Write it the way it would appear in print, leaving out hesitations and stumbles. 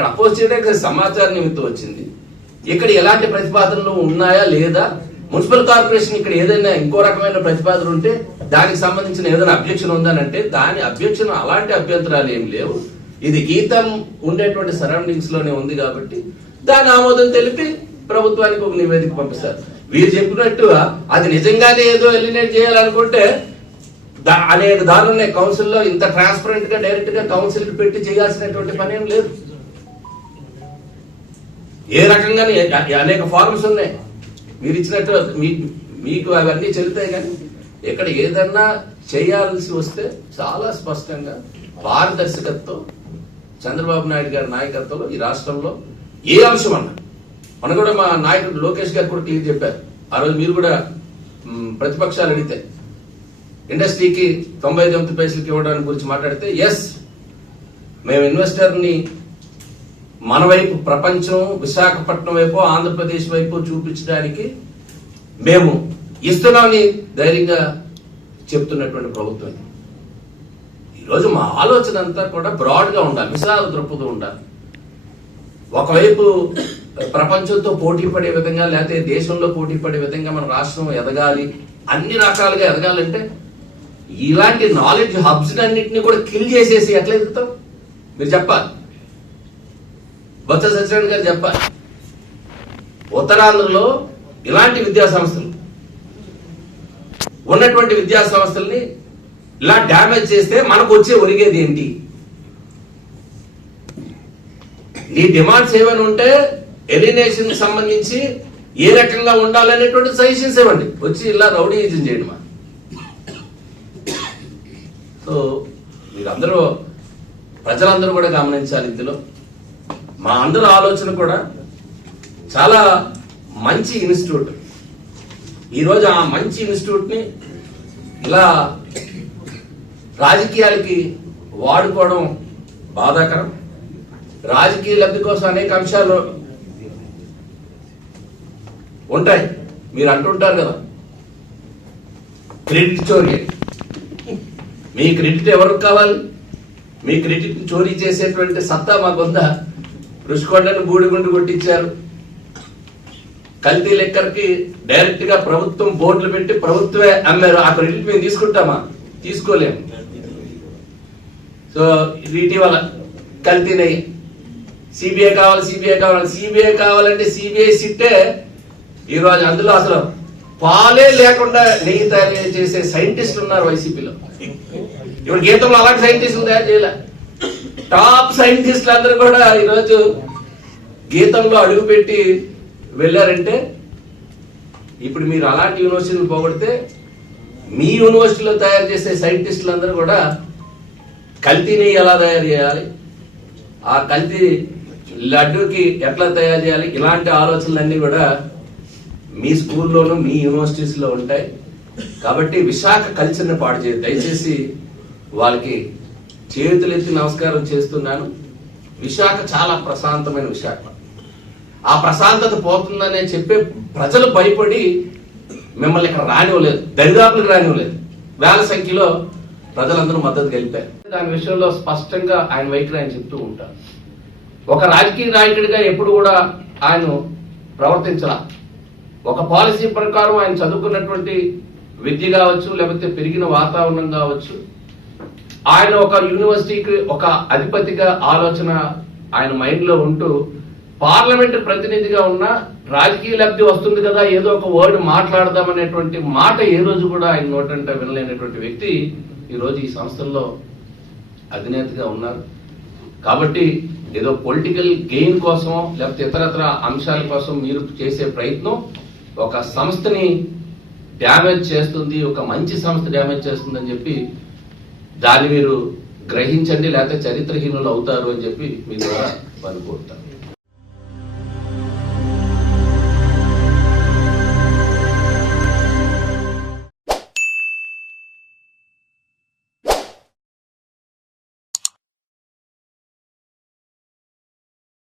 అక్కడ అపోజ్ చేయడానికి సమాచార నిమిత్తం వచ్చింది. ఇక్కడ ఎలాంటి ప్రతిపాదనలు ఉన్నాయా లేదా, మున్సిపల్ కార్పొరేషన్ ఇక్కడ ఏదైనా ఇంకో రకమైన ప్రతిపాదన ఉంటే దానికి సంబంధించిన ఏదైనా అబ్జెక్షన్ ఉందనంటే దాని అబ్జెక్షన్ అలాంటి అభ్యంతరాలు ఏం లేవు. ఇది గీతం ఉండేటువంటి సరౌండింగ్స్ లోనే ఉంది కాబట్టి దాని ఆమోదం తెలిపి ప్రభుత్వానికి ఒక నివేదిక పంపిస్తారు. వీరు చెప్పినట్టుగా అది నిజంగానే ఏదో ఎలిమినేట్ చేయాలనుకుంటే అనేక దారులు ఉన్నాయి కౌన్సిల్లో. ఇంత ట్రాన్స్పరెంట్ గా డైరెక్ట్ గా కౌన్సిల్ పెట్టి చేయాల్సినటువంటి పని ఏం లేదు. ఏ రకంగానే అనేక ఫార్మ్స్ ఉన్నాయి. మీరు ఇచ్చినట్టు మీకు అవన్నీ చెల్లుతాయి. కానీ ఇక్కడ ఏదన్నా చేయాల్సి వస్తే చాలా స్పష్టంగా పారదర్శకతతో చంద్రబాబు నాయుడు గారి నాయకత్వంలో ఈ రాష్ట్రంలో ఏ అంశం అన్నా మన కూడా మా నాయకుడు లోకేష్ గారు కూడా క్లియర్ చెప్పారు. ఆ రోజు మీరు కూడా ప్రతిపక్షాలు అడిగితే ఇండస్ట్రీకి 99 పైసలకి ఇవ్వడానికి గురించి మాట్లాడితే ఎస్, మేము ఇన్వెస్టర్ని మన వైపు ప్రపంచం విశాఖపట్నం వైపు ఆంధ్రప్రదేశ్ వైపు చూపించడానికి మేము ఇస్తున్నామని ధైర్యంగా చెప్తున్నటువంటి ప్రభుత్వం. ఈరోజు మా ఆలోచన అంతా కూడా బ్రాడ్ గా ఉండాలి, విశాల దృక్పథం ఉండాలి. ఒకవైపు ప్రపంచంతో పోటీ పడే విధంగా లేకపోతే దేశంలో పోటీ పడే విధంగా మన రాష్ట్రం ఎదగాలి, అన్ని రకాలుగా ఎదగాలంటే ఇలాంటి నాలెడ్జ్ హబ్స్ అన్నింటినీ కూడా కిల్ చేసేసి ఎట్లా ఎదుగుతాం మీరు చెప్పాలి. బొత్స సత్యనారాయణ గారు చెప్పాలి. ఉత్తరాంధ్రలో ఇలాంటి విద్యా సంస్థలు ఉన్నటువంటి విద్యా సంస్థల్ని ఇలా డ్యామేజ్ చేస్తే మనకు వచ్చే ఒరిగేది ఏంటి? నీ డిమాండ్స్ ఏమైనా ఉంటే ఎలినేషన్ సంబంధించి ఏ రకంగా ఉండాలనేటువంటి సజెషన్స్ ఇవ్వండి, వచ్చి ఇలా రౌడీయిజం చేయండి. మా సో మీరందరూ ప్రజలందరూ కూడా గమనించాలి. ఇందులో మా అందరూ ఆలోచన కూడా చాలా మంచి ఇన్స్టిట్యూట్. ఈరోజు ఆ మంచి ఇన్స్టిట్యూట్ ని ఇలా రాజకీయాలకి వాడుకోవడం బాధాకరం. రాజకీయ లబ్ధి కోసం అనేక అంశాలు ఉంటాయి. మీరు అంటుంటారు కదా క్రెడిట్ చోరీ. మీ క్రెడిట్ ఎవరికి కావాలి? మీ క్రెడిట్ చోరీ చేసేటువంటి సత్తా మాకుందా? రుషికొండను బూడిగుండు కొట్టించారు. కల్తీ లెక్కర్కి డైరెక్ట్ గా ప్రభుత్వం బోర్డులు పెట్టి ప్రభుత్వమే అమ్మారు. ఆ క్రెడిట్ మేము తీసుకుంటామా? తీసుకోలేము. సో ఇటీవల కల్తీనయ్యి సిబిఐ కావాలి, సిబిఐ కావాలంటే సిబిఐ సిట్టే ఈరోజు అందులో అసలు పాలే లేకుండా నెయ్యి తయారు చేసే సైంటిస్టులు ఉన్నారు వైసీపీలో. ఇప్పుడు గీతంలో అలాంటి సైంటిస్టులు తయారు చేయలే. టాప్ సైంటిస్టులు అందరూ కూడా ఈరోజు గీతంలో అడుగు పెట్టి వెళ్ళారంటే ఇప్పుడు మీరు అలాంటి యూనివర్సిటీలు పోగొడితే మీ యూనివర్సిటీలో తయారు చేసే సైంటిస్టులు అందరూ కూడా కల్తీని ఎలా తయారు చేయాలి, ఆ కల్తీ లడ్డూకి ఎట్లా తయారు చేయాలి, ఇలాంటి ఆలోచనలన్నీ కూడా మీ స్కూల్లోనూ మీ యూనివర్సిటీస్ లో ఉంటాయి. కాబట్టి విశాఖ కల్చర్ని పాడు చేయదు. దయచేసి వాళ్ళకి చేతులెత్తి నమస్కారం చేస్తున్నాను. విశాఖ చాలా ప్రశాంతమైన విశాఖ. ఆ ప్రశాంతత పోతుందనే చెప్పే ప్రజలు భయపడి మిమ్మల్ని ఇక్కడ రానివ్వలేదు, దరిదాపులకు రానివ్వలేదు. వేల సంఖ్యలో ప్రజలందరూ మద్దతు గెలిపారు. దాని విషయంలో స్పష్టంగా ఆయన వైఖరి ఆయన చెప్తూ ఉంటారు. ఒక రాజకీయ నాయకుడిగా ఎప్పుడు కూడా ఆయన ప్రవర్తించాల. ఒక పాలసీ ప్రకారం ఆయన చదువుకున్నటువంటి విద్య కావచ్చు, లేకపోతే పెరిగిన వాతావరణం కావచ్చు, ఆయన ఒక యూనివర్సిటీకి ఒక అధిపతిగా ఆలోచన ఆయన మైండ్ లో ఉంటూ పార్లమెంట్ ప్రతినిధిగా ఉన్న రాజకీయ లబ్ధి వస్తుంది కదా, ఏదో ఒక వర్డ్ మాట్లాడదామనేటువంటి మాట ఏ రోజు కూడా ఆయన నోటంట వినలేనటువంటి వ్యక్తి ఈరోజు ఈ సంస్థల్లో అధినేతగా ఉన్నారు. కాబట్టి ఏదో పొలిటికల్ గెయిన్ కోసం లేకపోతే ఇతరత్ర అంశాల కోసం మీరు చేసే ప్రయత్నం ఒక సంస్థని డ్యామేజ్ చేస్తుంది, ఒక మంచి సంస్థ డ్యామేజ్ చేస్తుందని చెప్పి దాన్ని మీరు గ్రహించండి, లేకపోతే చరిత్రహీనులు అవుతారు అని చెప్పి మీ ద్వారా కోరుతాను.